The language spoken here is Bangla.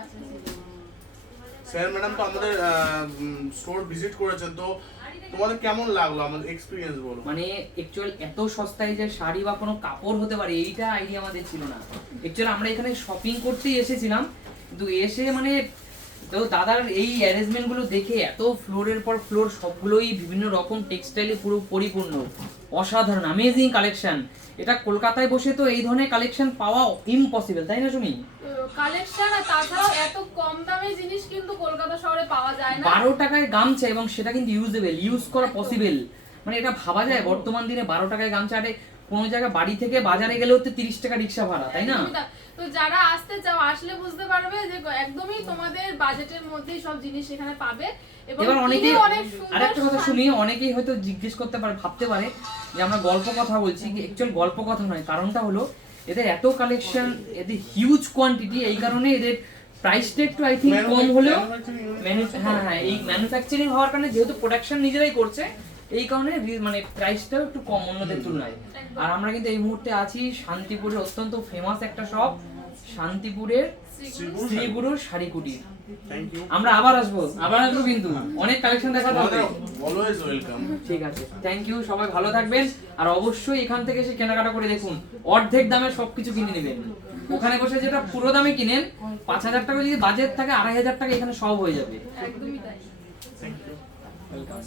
বাচ্চা ছিল। স্যার ম্যাডাম তো আমাদের স্টোর ভিজিট করেছেন, তো তোমাদের কেমন লাগলো আমাদের এক্সপিরিয়েন্স বলো। মানে অ্যাকচুয়াল এত সস্তায় যে শাড়ি বা কোনো কাপড় হতে পারে এইটা আইডিয়া আমাদের ছিল না। অ্যাকচুয়ালি আমরা এখানে শপিং করতেই এসেছিলাম, কিন্তু এসে মানে তো দাদার এই অ্যারেঞ্জমেন্টগুলো দেখে এত ফ্লোরের পর ফ্লোর সবগুলোই বিভিন্ন রকম টেক্সটাইলে পুরো পরিপূর্ণ, অসাধারণ অ্যামেজিং কালেকশন। এটা কলকাতায় বসে তো এই ধরনের কালেকশন পাওয়া ইম্পসিবল, তাই না সুমি? কালেকশন আর তাছাড়াও এত কম দামে জিনিস কিন্তু কলকাতা শহরে পাওয়া যায় না। 12 টাকায় গামছা, এবং সেটা কিন্তু ইউজেবল, ইউজ করা পসিবল। মানে এটা ভাবা যায় বর্তমান দিনে 12 টাকায় গামছা, আরে কোনো জায়গায় বাড়ি থেকে বাজারে গেলেও তো 30 টাকা রিক্সা ভাড়া, তাই না? তো যারা আসতে চাও আসলে বুঝতে পারবে যে একদমই তোমাদের বাজেটের মধ্যেই সব জিনিস এখানে পাবে। এবার অনেকেই আরেকটা কথা শুনি, অনেকেই হয়তো জিজ্ঞেস করতে পারে, ভাবতে পারে যে আমরা গল্প কথা বলছি, অ্যাকচুয়াল গল্প কথা নয়। কারণটা হলো এদের এত কালেকশন, এদের হিউজ কোয়ান্টিটি, এই কারণে এদের প্রাইসটা একটু আই থিঙ্ক কম হলেও হ্যাঁ এই ম্যানুফ্যাকচারিং হওয়ার কারণে যেহেতু প্রোডাকশন নিজেরাই করছে, এই কারণে মানে প্রাইসটাও একটু কম অন্যদের তুলনায়। আর আমরা কিন্তু এই মুহূর্তে আছি শান্তিপুরের অত্যন্ত ফেমাস একটা শপ, শান্তিপুরের শ্রীগুরুর শাড়ি কুটির। আমরা আবার আসবো কিন্তু অনেক কালেকশন দেখাতে হবে। Always welcome. ঠিক আছে, থ্যাংক ইউ, সবাই ভালো থাকবেন। আর অবশ্যই এখান থেকে এসে কেনাকাটা করে দেখুন, অর্ধেক দামে সবকিছু কিনে নেবেন। ওখানে বসে যেটা পুরো দামে কিনেন, 5,000 টাকা যদি বাজেট থাকে, 2,500 টাকা এখানে সব হয়ে যাবে। একদমই তাই। Thank you. ওয়েলকাম।